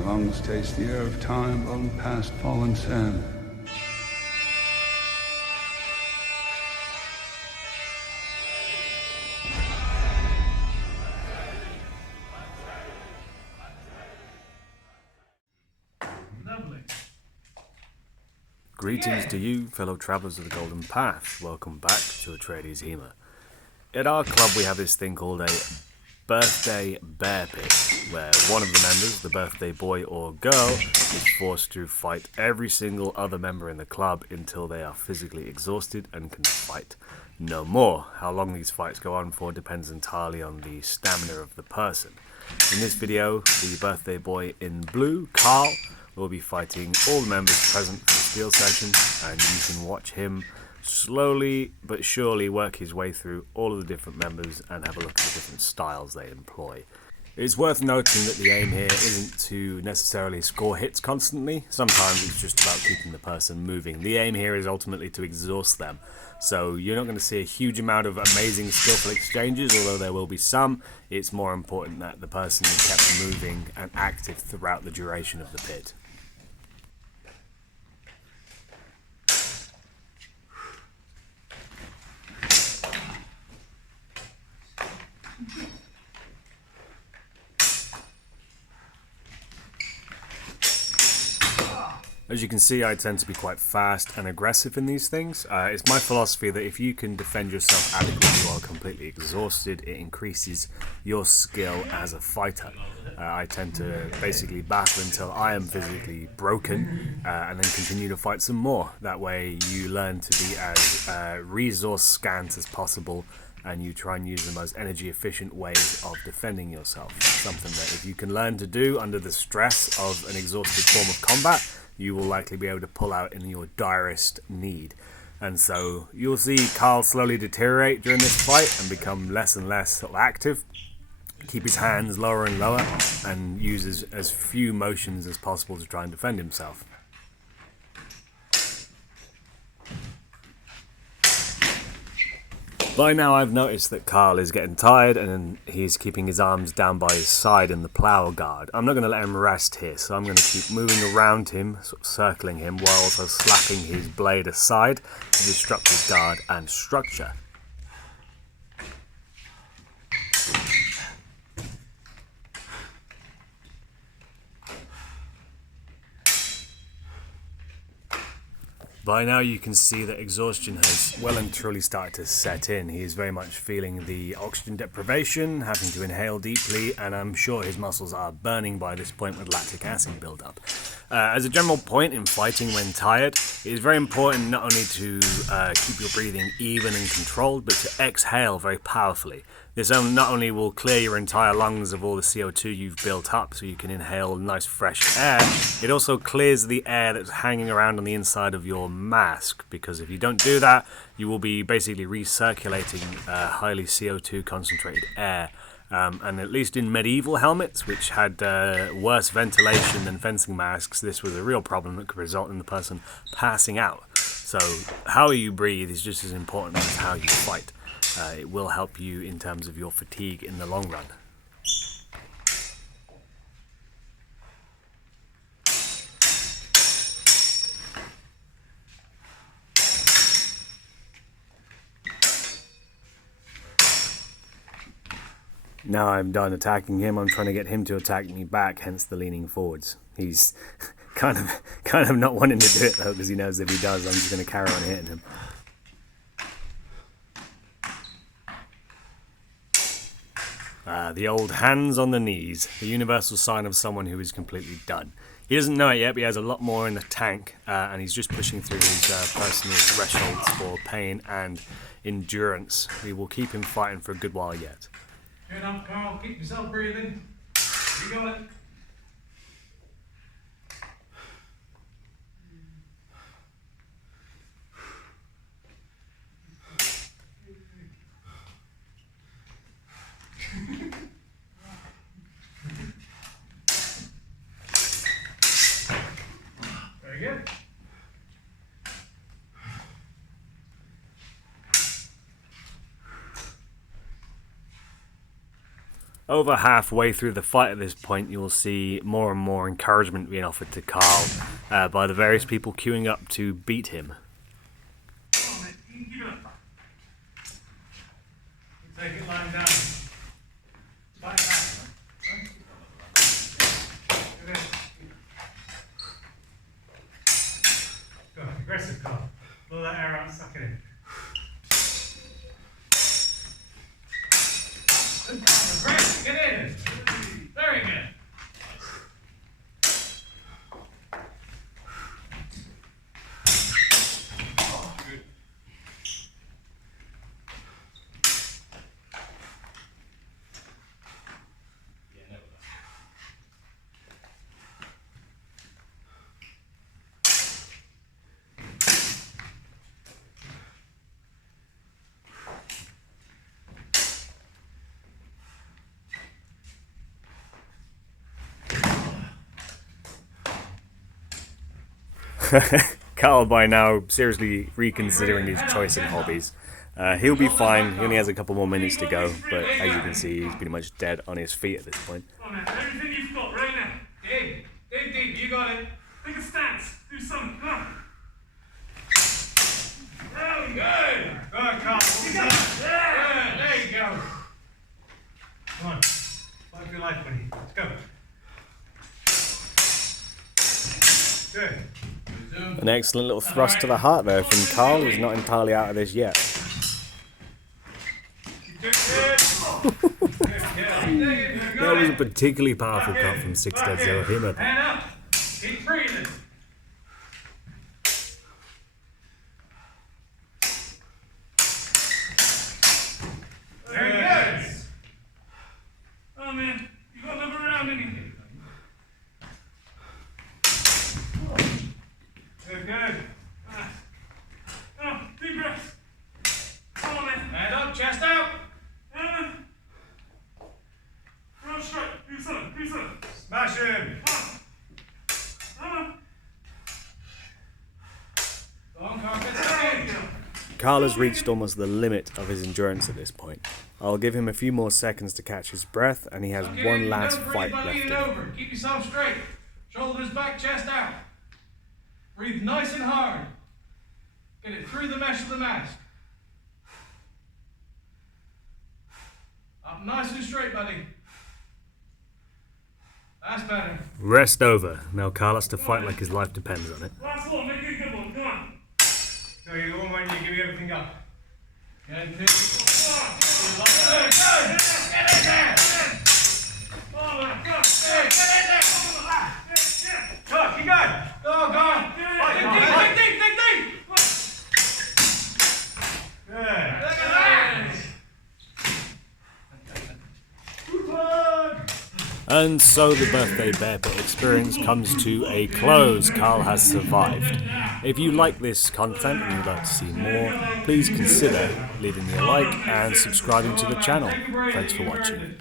lungs taste the air of time blown past fallen sand. Greetings to you, fellow travellers of the Golden Path. Welcome back to Atreides HEMA. At our club we have this thing called a birthday bear pit, where one of the members, the birthday boy or girl, is forced to fight every single other member in the club until they are physically exhausted and can fight no more. How long these fights go on for depends entirely on the stamina of the person. In this video, the birthday boy in blue, Carl, will be fighting all the members present for the steel session, and you can watch him slowly but surely work his way through all of the different members and have a look at the different styles they employ. It's worth noting that the aim here isn't to necessarily score hits constantly. Sometimes it's just about keeping the person moving. The aim here is ultimately to exhaust them. So you're not going to see a huge amount of amazing skillful exchanges, although there will be some. It's more important that the person is kept moving and active throughout the duration of the pit. As you can see, I tend to be quite fast and aggressive in these things. It's my philosophy that if you can defend yourself adequately while completely exhausted, it increases your skill as a fighter. I tend to basically battle until I am physically broken and then continue to fight some more. That way you learn to be as resource scant as possible, and you try and use the most energy efficient ways of defending yourself. Something that if you can learn to do under the stress of an exhausted form of combat, you will likely be able to pull out in your direst need. And so you'll see Carl slowly deteriorate during this fight and become less and less sort of active, keep his hands lower and lower, and use as few motions as possible to try and defend himself. By now I've noticed that Carl is getting tired and he's keeping his arms down by his side in the plough guard. I'm not going to let him rest here, so I'm going to keep moving around him, sort of circling him, while also slapping his blade aside to disrupt his guard and structure. By now you can see that exhaustion has well and truly started to set in. He is very much feeling the oxygen deprivation, having to inhale deeply, and I'm sure his muscles are burning by this point with lactic acid buildup. As a general point in fighting when tired, it is very important not only to keep your breathing even and controlled, but to exhale very powerfully. This not only will clear your entire lungs of all the CO2 you've built up so you can inhale nice fresh air, it also clears the air that's hanging around on the inside of your mask, because if you don't do that, you will be basically recirculating highly CO2 concentrated air. And at least in medieval helmets, which had worse ventilation than fencing masks, this was a real problem that could result in the person passing out. So how you breathe is just as important as how you fight. It will help you in terms of your fatigue in the long run. Now I'm done attacking him, I'm trying to get him to attack me back, hence the leaning forwards. He's kind of not wanting to do it though, because he knows if he does, I'm just going to carry on hitting him. The old hands on the knees, the universal sign of someone who is completely done. He doesn't know it yet, but he has a lot more in the tank, and he's just pushing through his personal thresholds for pain and endurance. We will keep him fighting for a good while yet. Turn up, Carl. Keep yourself breathing. You got it. Very good. Over halfway through the fight at this point, you will see more and more encouragement being offered to Carl by the various people queuing up to beat him. Come on, mate. You can keep it up. You take it lying down. Like that. Good. Go, aggressive, Carl. Blow that air out and suck it in. Aggressive, get in. Very good. Carl, by now, seriously reconsidering his choice in hobbies. He'll be fine, he only has a couple more minutes to go, but as you can see, he's pretty much dead on his feet at this point. Come on, man. Everything you've got right now. Dig. Dig deep. You got it. Take a stance. Do something. Come on. There we go. Good, Carl. You got it. Yeah. There you go. Come on. Fight for your life, buddy. Let's go. Good. An excellent little thrust to the heart there from Carl, who's not entirely out of this yet. That was a particularly powerful cut from 6 Dead 0 HEMA. Hand up. Keep breathing. Very good. Oh man, you gotta look around anything. Good, good. Oh, deep breaths. Come on, man. Hand up, chest out. Run straight. Do something. Do something. Smash him. Go on, Carl. Get stuck in. Carl has reached almost the limit of his endurance at this point. I'll give him a few more seconds to catch his breath, and he has one last fight left in him. Keep yourself straight. Shoulders back, chest out. Breathe nice and hard. Get it through the mesh of the mask. Up nice and straight, buddy. That's better. Rest over. Now Carl has to fight like his life depends on it. Last one, make it a good one. Come on. Go, you go when you give me everything up. Get in there. Good. Get in there. Oh my God. Get in there. Go, keep going. Go. Dig deep. Good. Look at that. And so the birthday bear pit experience comes to a close. Carl has survived. If you like this content and you'd like to see more, please consider leaving me a like and subscribing to the channel. Thanks for watching.